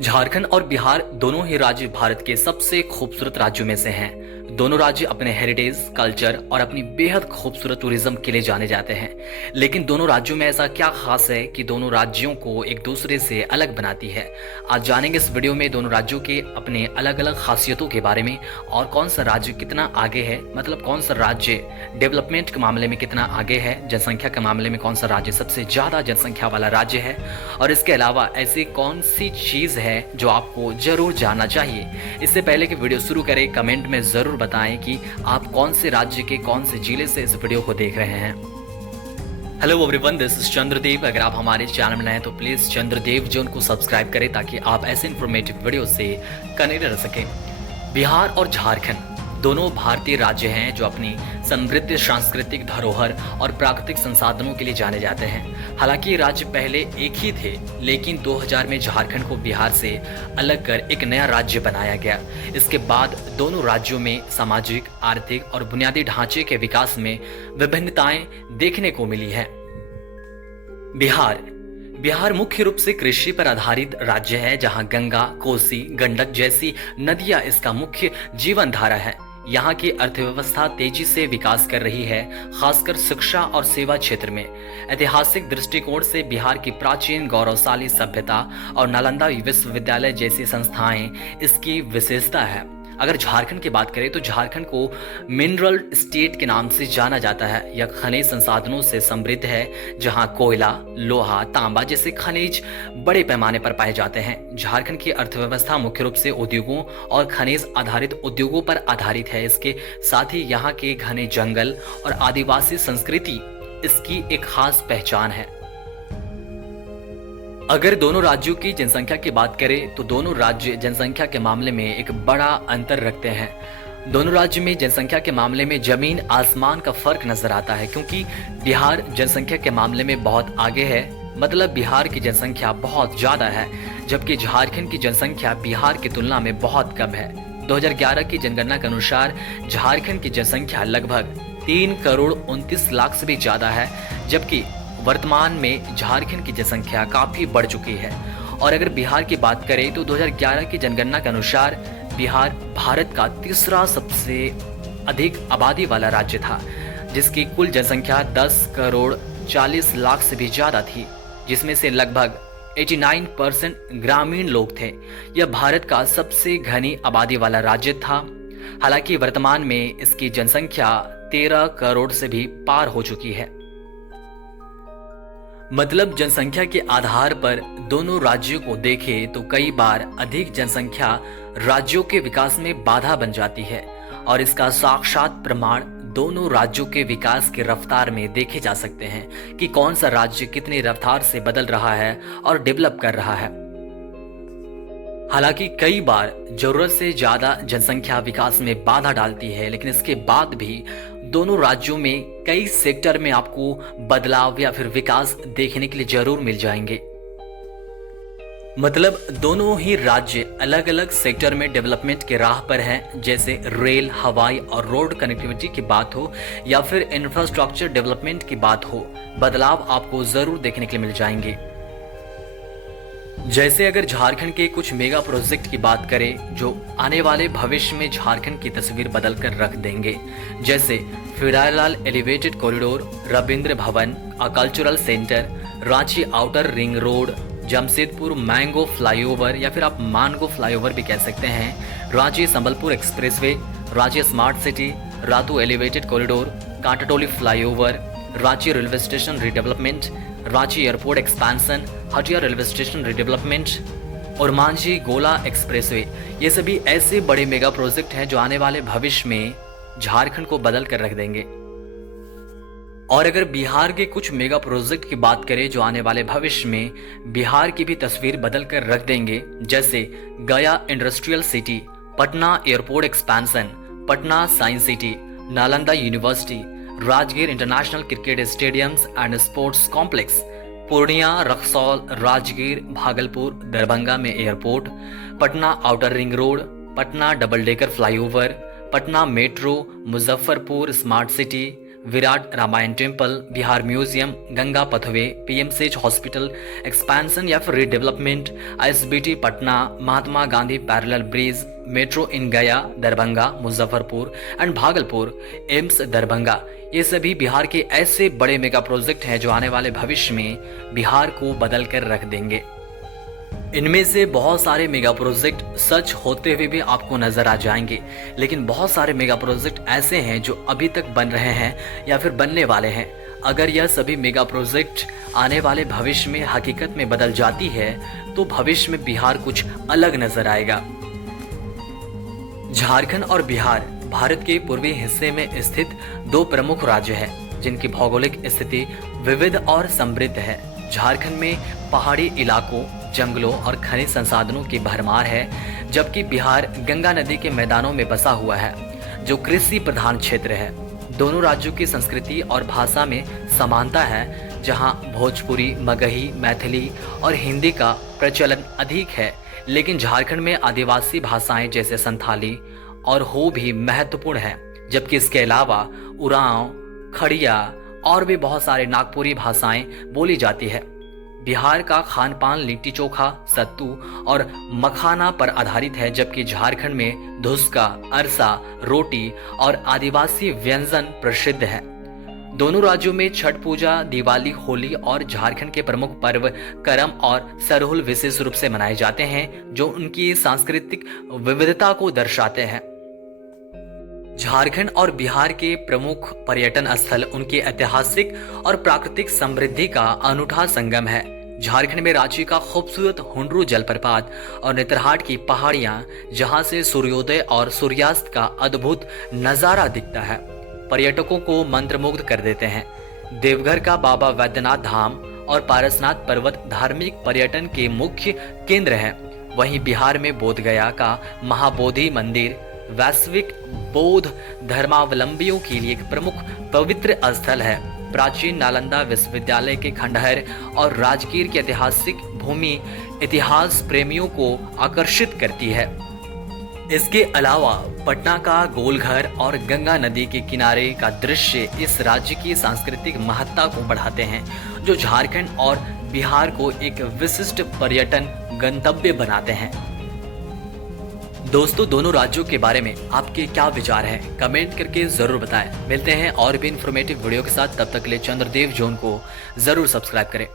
झारखंड और बिहार दोनों ही राज्य भारत के सबसे खूबसूरत राज्यों में से हैं। दोनों राज्य अपने हेरिटेज, कल्चर और अपनी बेहद खूबसूरत टूरिज्म के लिए जाने जाते हैं। लेकिन दोनों राज्यों में ऐसा क्या खास है कि दोनों राज्यों को एक दूसरे से अलग बनाती है? आज जानेंगे इस वीडियो में दोनों राज्यों के अपने अलग अलग खासियतों के बारे में और कौन सा राज्य कितना आगे है, मतलब कौन सा राज्य डेवलपमेंट के मामले में कितना आगे है, जनसंख्या के मामले में कौन सा राज्य सबसे ज्यादा जनसंख्या वाला राज्य है, और इसके अलावा ऐसी कौन सी चीज है जो आपको जरूर जानना चाहिए। इससे पहले कि वीडियो शुरू करें, कमेंट में जरूर बताएं कि आप कौन से राज्य के कौन से जिले से इस वीडियो को देख रहे हैं। Hello everyone, this is Chandradev. अगर आप हमारे चैनल में नए हैं तो प्लीज चंद्रदेव जोन को सब्सक्राइब करें ताकि आप ऐसे इन्फॉर्मेटिव वीडियो से कनेक्ट रह सकें। बिहार और झारखंड दोनों भारतीय राज्य हैं जो अपनी समृद्ध सांस्कृतिक धरोहर और प्राकृतिक संसाधनों के लिए जाने जाते हैं। हालांकि ये राज्य पहले एक ही थे, लेकिन 2000 में झारखंड को बिहार से अलग कर एक नया राज्य बनाया गया। इसके बाद दोनों राज्यों में सामाजिक, आर्थिक और बुनियादी ढांचे के विकास में विभिन्नताएं देखने को मिली है। बिहार मुख्य रूप से कृषि पर आधारित राज्य है, जहां गंगा, कोसी, गंडक जैसी नदियां इसका मुख्य जीवन धारा है। यहाँ की अर्थव्यवस्था तेजी से विकास कर रही है, खासकर शिक्षा और सेवा क्षेत्र में। ऐतिहासिक दृष्टिकोण से बिहार की प्राचीन गौरवशाली सभ्यता और नालंदा विश्वविद्यालय जैसी संस्थाएं इसकी विशेषता है। अगर झारखंड की बात करें तो झारखंड को मिनरल स्टेट के नाम से जाना जाता है। यह खनिज संसाधनों से समृद्ध है, जहां कोयला, लोहा, तांबा जैसे खनिज बड़े पैमाने पर पाए जाते हैं। झारखंड की अर्थव्यवस्था मुख्य रूप से उद्योगों और खनिज आधारित उद्योगों पर आधारित है। इसके साथ ही यहाँ के घने जंगल और आदिवासी संस्कृति इसकी एक खास पहचान है। अगर दोनों राज्यों की जनसंख्या की बात करें तो दोनों राज्य जनसंख्या के मामले में एक बड़ा अंतर रखते हैं। दोनों राज्य में जनसंख्या के मामले में जमीन आसमान का फर्क नजर आता है, क्योंकि बिहार जनसंख्या के मामले में बहुत आगे है। मतलब बिहार की जनसंख्या बहुत ज्यादा है, जबकि झारखंड की जनसंख्या बिहार की तुलना में बहुत कम है। 2011 की जनगणना के अनुसार झारखंड की जनसंख्या लगभग 3,29,00,000 से भी ज्यादा है, जबकि वर्तमान में झारखंड की जनसंख्या काफी बढ़ चुकी है। और अगर बिहार की बात करें तो 2011 की जनगणना के अनुसार बिहार भारत का तीसरा सबसे अधिक आबादी वाला राज्य था, जिसकी कुल जनसंख्या 10,40,00,000 से भी ज्यादा थी, जिसमें से लगभग 89% ग्रामीण लोग थे। यह भारत का सबसे घनी आबादी वाला राज्य था। हालांकि वर्तमान में इसकी जनसंख्या 13 करोड़ से भी पार हो चुकी है। मतलब जनसंख्या के आधार पर दोनों राज्यों को देखें तो कई बार अधिक जनसंख्या राज्यों के विकास में बाधा बन जाती है, और इसका साक्षात प्रमाण दोनों राज्यों के विकास की रफ्तार में देखे जा सकते हैं कि कौन सा राज्य कितनी रफ्तार से बदल रहा है और डेवलप कर रहा है। हालांकि कई बार जरूरत से ज्यादा जनसंख्या विकास में बाधा डालती है, लेकिन इसके बाद भी दोनों राज्यों में कई सेक्टर में आपको बदलाव या फिर विकास देखने के लिए जरूर मिल जाएंगे। मतलब दोनों ही राज्य अलग अलग सेक्टर में डेवलपमेंट के राह पर हैं, जैसे रेल, हवाई और रोड कनेक्टिविटी की बात हो या फिर इंफ्रास्ट्रक्चर डेवलपमेंट की बात हो, बदलाव आपको जरूर देखने के लिए मिल जाएंगे। जैसे अगर झारखंड के कुछ मेगा प्रोजेक्ट की बात करें जो आने वाले भविष्य में झारखंड की तस्वीर बदल कर रख देंगे, जैसे Phiralal elevated corridor, Ravindra Bhavan, cultural centre, Ranchi outer ring road, Jamshedpur mango flyover या फिर आप मानगो फ्लाईओवर भी कह सकते हैं, Ranchi Sambalpur expressway, Ranchi smart city, Ratu elevated corridor, Kantatoli flyover, Ranchi railway station redevelopment, Ranchi airport expansion, Hatia railway station redevelopment और मांझी गोला एक्सप्रेसवे, ये सभी ऐसे बड़े मेगा प्रोजेक्ट हैं जो आने वाले भविष्य में झारखंड को बदल कर रख देंगे। और अगर बिहार के कुछ मेगा प्रोजेक्ट की बात करें जो आने वाले भविष्य में बिहार की भी तस्वीर बदल कर रख देंगे, जैसे Gaya industrial city, Patna airport expansion, Patna science city, Nalanda university, Rajgir international cricket stadiums and sports complex, Purnia, Raxaul, Rajgir, Bhagalpur, Darbhanga में airport, Patna outer ring road, Patna double decker flyover, Patna metro, Muzaffarpur smart city, Virat Ramayan temple, Bihar museum, Ganga pathway, PMCH hospital expansion या फिर redevelopment, ISBT Patna, Mahatma Gandhi parallel bridge, metro in Gaya, Darbhanga, Muzaffarpur and Bhagalpur, AIIMS Darbhanga, ये सभी बिहार के ऐसे बड़े mega project हैं जो आने वाले भविष्य में बिहार को बदल कर रख देंगे। इनमें से बहुत सारे मेगा प्रोजेक्ट सच होते हुए भी आपको नजर आ जाएंगे, लेकिन बहुत सारे मेगा प्रोजेक्ट ऐसे हैं जो अभी तक बन रहे हैं या फिर बनने वाले हैं। अगर यह सभी मेगा प्रोजेक्ट आने वाले भविष्य में हकीकत में बदल जाती है तो भविष्य में बिहार कुछ अलग नजर आएगा। झारखंड और बिहार भारत के पूर्वी हिस्से में स्थित दो प्रमुख राज्य हैं, जिनकी भौगोलिक स्थिति विविध और समृद्ध है। झारखंड में पहाड़ी इलाकों, जंगलों और खनिज संसाधनों की भरमार है, जबकि बिहार गंगा नदी के मैदानों में बसा हुआ है, जो कृषि प्रधान क्षेत्र है। दोनों राज्यों की संस्कृति और भाषा में समानता है, जहां भोजपुरी, मगही, मैथिली और हिंदी का प्रचलन अधिक है, लेकिन झारखंड में आदिवासी भाषाएं जैसे संथाली और हो भी महत्वपूर्ण है, जबकि इसके अलावा उरांव, खड़िया और भी बहुत सारे नागपुरी भाषाएं बोली जाती है। बिहार का खान पान लिट्टी चोखा, सत्तू और मखाना पर आधारित है, जबकि झारखंड में धुसका, अरसा, रोटी और आदिवासी व्यंजन प्रसिद्ध है। दोनों राज्यों में छठ पूजा, दिवाली, होली और झारखंड के प्रमुख पर्व करम और सरहुल विशेष रूप से मनाए जाते हैं, जो उनकी सांस्कृतिक विविधता को दर्शाते हैं। झारखंड और बिहार के प्रमुख पर्यटन स्थल उनके ऐतिहासिक और प्राकृतिक समृद्धि का अनूठा संगम है। झारखंड में रांची का खूबसूरत हुंडरू जलप्रपात और नेतरहाट की पहाड़ियां, जहां से सूर्योदय और सूर्यास्त का अद्भुत नजारा दिखता है, पर्यटकों को मंत्रमुग्ध कर देते हैं। देवघर का बाबा वैद्यनाथ धाम और पारसनाथ पर्वत धार्मिक पर्यटन के मुख्य केंद्र हैं। वहीं बिहार में बोधगया का महाबोधि मंदिर वैश्विक बौद्ध धर्मावलंबियों के लिए एक प्रमुख पवित्र स्थल है। प्राचीन नालंदा विश्वविद्यालय के खंडहर और राजगीर की ऐतिहासिक भूमि इतिहास प्रेमियों को आकर्षित करती है। इसके अलावा पटना का गोलघर और गंगा नदी के किनारे का दृश्य इस राज्य की सांस्कृतिक महत्ता को बढ़ाते हैं, जो झारखंड और बिहार को एक विशिष्ट पर्यटन गंतव्य बनाते हैं। दोस्तों, दोनों राज्यों के बारे में आपके क्या विचार हैं? कमेंट करके जरूर बताएं। मिलते हैं और भी इंफॉर्मेटिव वीडियो के साथ, तब तक के लिए चंद्रदेव जोन को जरूर सब्सक्राइब करें।